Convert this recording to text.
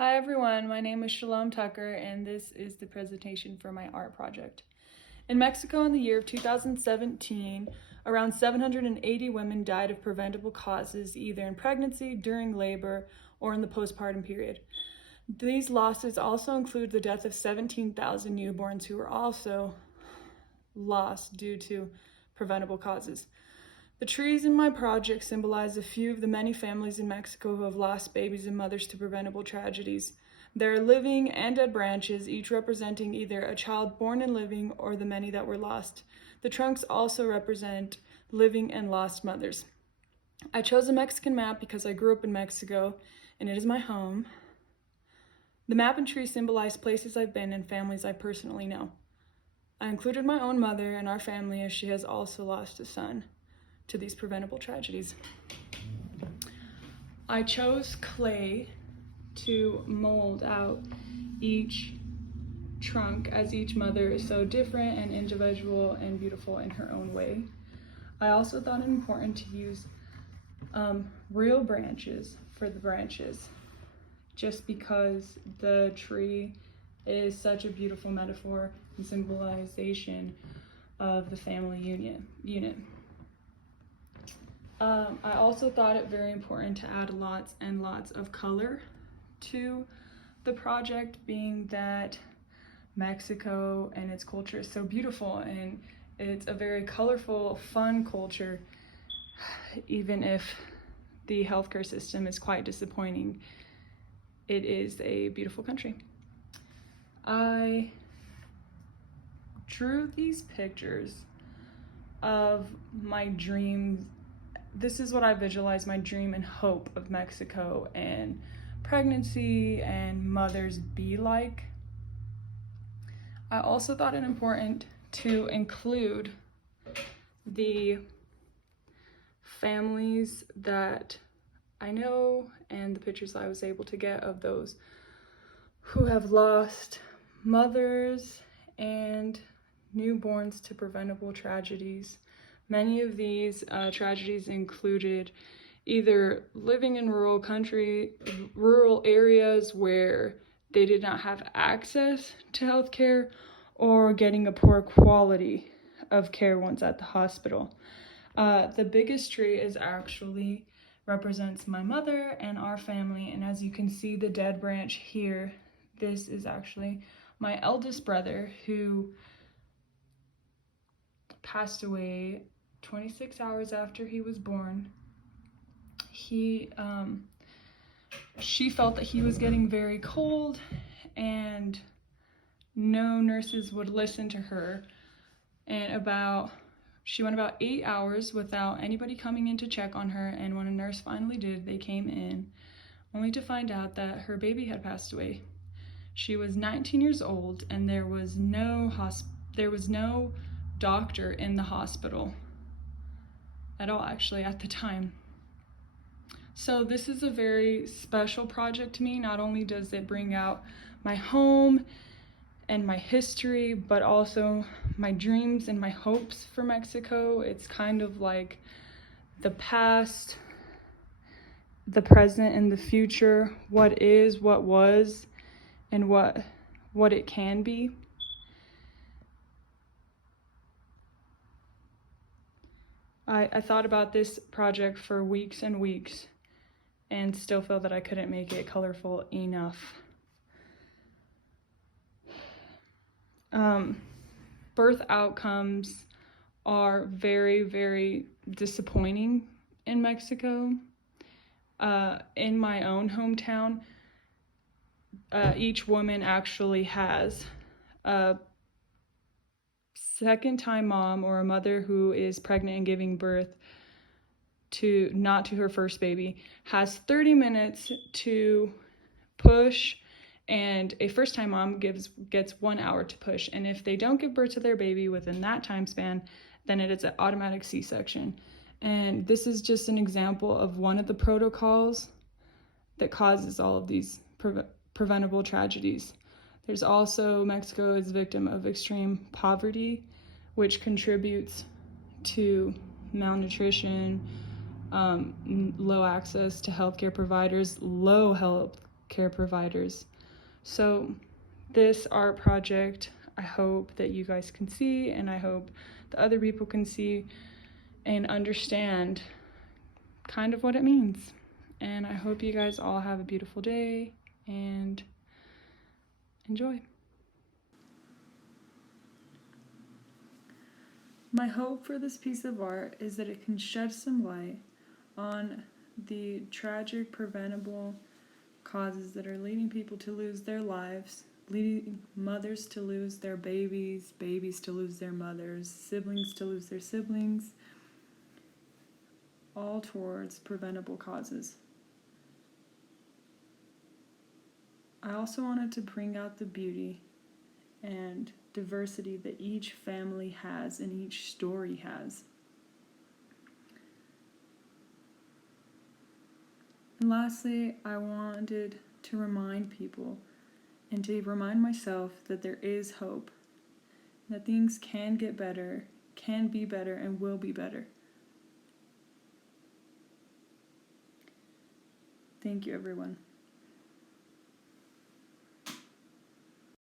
Hi everyone, my name is Shalom Tucker and this is the presentation for my art project. In Mexico in the year of 2017, around 780 women died of preventable causes, either in pregnancy, during labor, or in the postpartum period. These losses also include the death of 17,000 newborns who were also lost due to preventable causes. The trees in my project symbolize a few of the many families in Mexico who have lost babies and mothers to preventable tragedies. There are living and dead branches, each representing either a child born and living or the many that were lost. The trunks also represent living and lost mothers. I chose a Mexican map because I grew up in Mexico and it is my home. The map and tree symbolize places I've been and families I personally know. I included my own mother and our family as she has also lost a son to these preventable tragedies. I chose clay to mold out each trunk, as each mother is so different and individual and beautiful in her own way. I also thought it important to use real branches for the branches, just because the tree is such a beautiful metaphor and symbolization of the family unit. I also thought it very important to add lots and lots of color to the project, being that Mexico and its culture is so beautiful and it's a very colorful, fun culture, even if the healthcare system is quite disappointing. It is a beautiful country. I drew these pictures of my dreams. This is what I visualize my dream and hope of Mexico and pregnancy and mothers be like. I also thought it important to include the families that I know and the pictures I was able to get of those who have lost mothers and newborns to preventable tragedies. Many of these tragedies included either living in rural areas where they did not have access to health care, or getting a poor quality of care once at the hospital. The biggest tree is actually represents my mother and our family, and as you can see the dead branch here, this is actually my eldest brother who passed away 26 hours after he was born. She felt that he was getting very cold and no nurses would listen to her, and she went about 8 hours without anybody coming in to check on her, and when a nurse finally did, they came in only to find out that her baby had passed away. She was 19 years old and there was no doctor in the hospital at all, actually, at the time. So this is a very special project to me. Not only does it bring out my home and my history, but also my dreams and my hopes for Mexico. It's kind of like the past, the present, and the future, what is, what was, and what it can be. I thought about this project for weeks and weeks and still feel that I couldn't make it colorful enough. Birth outcomes are very, very disappointing in Mexico. In my own hometown, each woman actually has a second-time mom or a mother who is pregnant and giving birth not to her first baby, has 30 minutes to push, and a first-time mom gets 1 hour to push. And if they don't give birth to their baby within that time span, then it is an automatic C-section. And this is just an example of one of the protocols that causes all of these preventable tragedies. There's also, Mexico is a victim of extreme poverty, which contributes to malnutrition, low access to healthcare providers, low care providers. So this art project, I hope that you guys can see, and I hope the other people can see and understand kind of what it means. And I hope you guys all have a beautiful day and enjoy. My hope for this piece of art is that it can shed some light on the tragic, preventable causes that are leading people to lose their lives, leading mothers to lose their babies, babies to lose their mothers, siblings to lose their siblings, all towards preventable causes. I also wanted to bring out the beauty and diversity that each family has and each story has. And lastly, I wanted to remind people and to remind myself that there is hope, that things can get better, can be better, and will be better. Thank you, everyone.